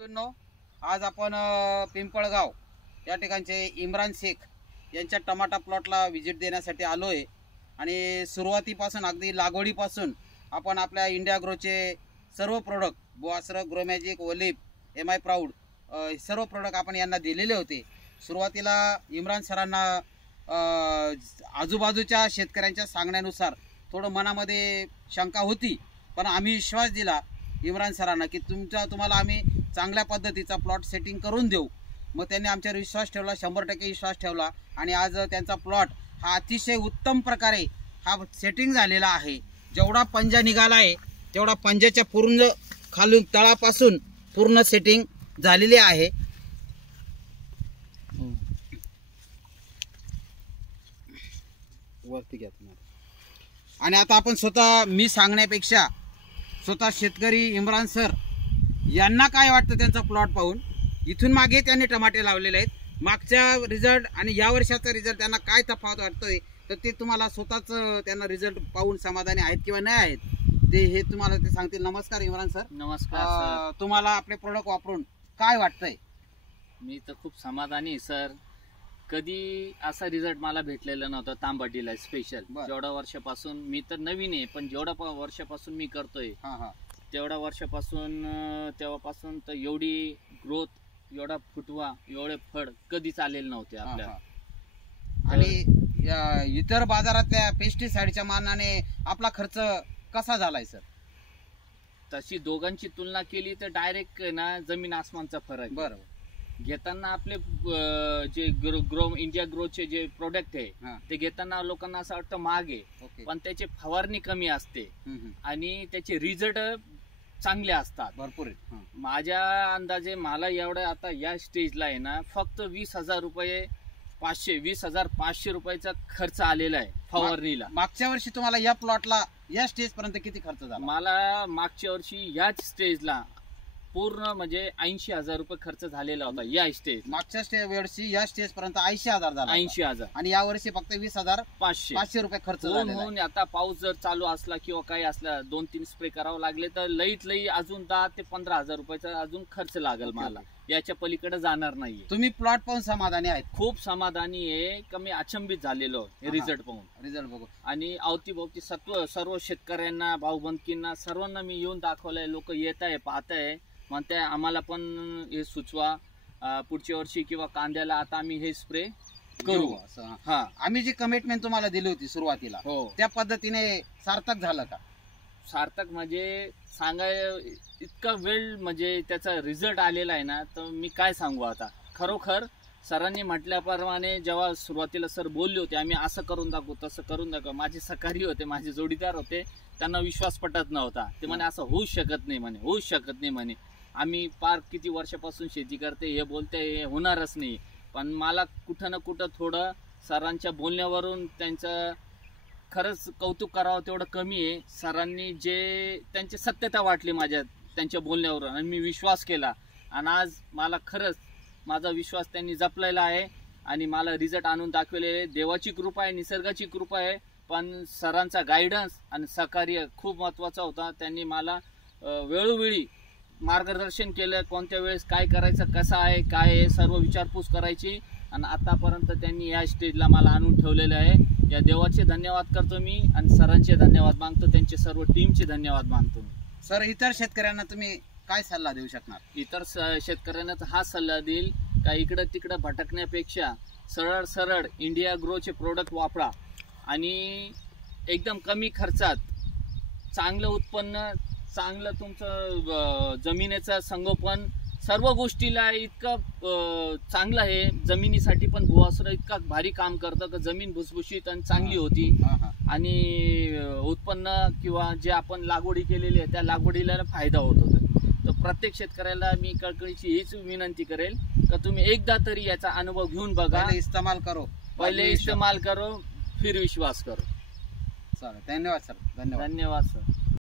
आज आपण पिंपळगाव या ठिकाणचे इम्रान शेख यांच्या टमाटा प्लॉटला व्हिजिट देण्यासाठी आलोय आणि सुरुवातीपासून अगदी लागवडीपासून आपण आपल्या इंडिया ग्रोचे सर्व प्रोडक्ट बोआसर, ग्रोमॅजिक, ओलिप, एम आय प्राऊड सर्व प्रोडक्ट आपण यांना दिलेले होते। सुरुवातीला इम्रान सरांना आजूबाजूच्या शेतकऱ्यांच्या सांगण्यानुसार थोडं मनामध्ये शंका होती, पण आम्ही विश्वास दिला इम्रान सरांना की तुम्हाला आम्ही चांगल्या पद्धतीचा प्लॉट सेटिंग करून देऊ। मग त्यांनी आमच्यावर विश्वास ठेवला, 100% विश्वास ठेवला आणि आज त्यांचा प्लॉट हा अतिशय उत्तम प्रकारे हा सेटिंग झालेला आहे। जेवढा पंजा निघाला आहे तेवढा पंजाच्या पूर्ण खालून तळापासून पूर्ण सेटिंग झालेली आहे। वरती घ्या तुम्हाला। आणि आता आपण स्वतः मी सांगण्यापेक्षा स्वतः शेतकरी इम्रान सर यांना काय वाटतं त्यांचा प्लॉट पाहून, इथून मागे त्यांनी टमाटे लावलेले आहेत, मागच्या रिझल्ट आणि या वर्षाचा रिझल्ट त्यांना काय तफावत वाटतोय तर ते तुम्हाला स्वतःच त्यांना रिझल्ट पाहून समाधानी आहेत किंवा नाही आहेत ते हे तुम्हाला ते सांगतील। नमस्कार इम्रान सर। नमस्कार। तुम्हाला आपले प्रोडक्ट वापरून काय वाटतंय? मी तर खूप समाधानी सर। कधी असा रिझल्ट मला भेटलेला नव्हता तांबटीला स्पेशल। जेवढ्या वर्षापासून मी तर नवीन आहे, पण जेवढ्या वर्षापासून मी करतोय तेवढ्या वर्षापासून तेव्हापासून तर एवढी ग्रोथ, एवढा फुटवा, एवढे फळ कधीच आलेले नव्हते आपल्या। आणि इतर बाजारातल्या पेस्टिसाइडच्या मानाने आपला खर्च कसा झालाय सर? तशी दोघांची तुलना केली तर डायरेक्ट ना जमीन आसमानचा फरक। बरोबर। घेताना आपले जे इंडिया ग्रोचे जे प्रोडक्ट आहे ते घेताना लोकांना असं वाटतं महाग आहे, पण त्याची फवारणी कमी असते आणि त्याचे रिझल्ट चांगले असतात भरपूर। माझ्या अंदाजे मला एवढं आता या स्टेजला आहे ना फक्त 20,500 रुपयाचा खर्च आलेला आहे फवारणीला। मागच्या वर्षी तुम्हाला या प्लॉटला या स्टेज पर्यंत किती खर्च झाला? मला मागच्या वर्षी याच स्टेजला पूर्ण म्हणजे 80,000 रुपये खर्च झालेला होता या स्टेज। मागच्या वर्षी या स्टेज पर्यंत 80,000 झाला। 80,000 आणि या वर्षी फक्त 20,500 रुपये खर्च होऊन आता पाऊस जर चालू असला किंवा काही असला 2-3 स्प्रे करावं लागले तर लईत लई अजून 10,000 ते 15,000 रुपयाचा अजून खर्च लागेल मला। याच्या पलीकडे जाणार नाहीये। तुम्ही प्लॉट पाहून समाधानी आहेत? खूप समाधानी आहे का मी अचंबित झालेलो रिझल्ट बघून। आणि अवतीभोवती सर्व शेतकऱ्यांना, भाऊबंदकींना सर्वांना मी येऊन दाखवलंय। लोक येत आहे, पाहत आहे, म्हणते आम्हाला पण हे सुचवा, पुढच्या वर्षी किंवा कांद्याला आता आम्ही हे स्प्रे करू। आम्ही जी कमिटमेंट तुम्हाला दिली होती सुरुवातीला त्या पद्धतीने सार्थक झालं का? सार्थक म्हणजे सांगाय इतका वेळ म्हणजे त्याचा रिझल्ट आलेला आहे ना, तर मी काय सांगू आता। खरोखर सरांनी म्हटल्याप्रमाणे जेव्हा सुरुवातीला सर बोलले होते आम्ही असं करून दाखवू, तसं करून दाखवू, माझे सहकारी होते, माझे जोडीदार होते, त्यांना विश्वास पटत नव्हता। ते म्हणे असं होऊ शकत नाही म्हणे आम्ही पार किती वर्षापासून शेती करते, हे बोलते हे होणारच नाही। पण मला कुठं ना कुठं थोडं सरांच्या बोलण्यावरून त्यांचं खरंच कौतुक करावं तेवढं कमी आहे। सरांनी जे त्यांची सत्यता वाटली माझ्या त्यांच्या बोलण्यावरून आणि मी विश्वास केला आणि आज मला खरंच माझा विश्वास त्यांनी जपलेला आहे आणि मला रिझल्ट आणून दाखवलेले। देवाची कृपा आहे, निसर्गाची कृपा आहे, पण सरांचा गायडन्स आणि सहकार्य खूप महत्त्वाचा होता। त्यांनी मला वेळोवेळी मार्गदर्शन केलं, कोणत्या वेळेस काय करायचं, कसं आहे, काय आहे, सर्व विचारपूस करायची आणि आतापर्यंत त्यांनी या स्टेजला मला आणून ठेवलेलं आहे। या देवाचे धन्यवाद करतो मी आणि सरांचे धन्यवाद मागतो, त्यांचे सर्व टीमचे धन्यवाद मागतो मी। सर, इतर शेतकऱ्यांना तुम्ही काय सल्ला देऊ शकणार? इतर शेतकऱ्यांना हा सल्ला देईल का इकडं तिकडं भटकण्यापेक्षा सरळ इंडिया ग्रोचे प्रोडक्ट वापरा आणि एकदम कमी खर्चात चांगलं उत्पन्न, चांगलं तुमचं जमिनीचं संगोपन, सर्व गोष्टीला इतकं चांगलं आहे। जमिनीसाठी पण बोआसर इतका भारी काम करतं की जमीन भुसभुशीत आणि चांगली होती आणि उत्पन्न किंवा जे आपण लागवडी केलेली आहे त्या लागवडीला फायदा होत होता। तर प्रत्येक शेतकऱ्याला मी कळकळीची हीच विनंती करेल का तुम्ही एकदा तरी याचा अनुभव घेऊन बघा, पहिले इस्तेमाल करो फिर विश्वास करो। धन्यवाद सर। धन्यवाद सर।